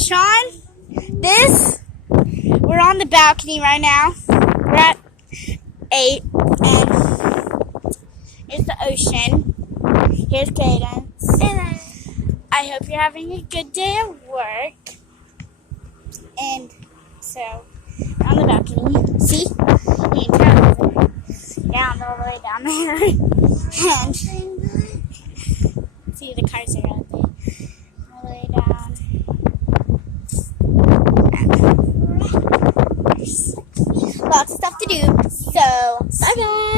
Sean, we're on the balcony right now. We're at 8, and here's the ocean. Here's Cadence. I hope you're having a good day at work. And so, we're on the balcony. See? You can tell down all the way down there. And see, the cars are out there. All the way down. And there's lots of stuff to do. So, bye guys.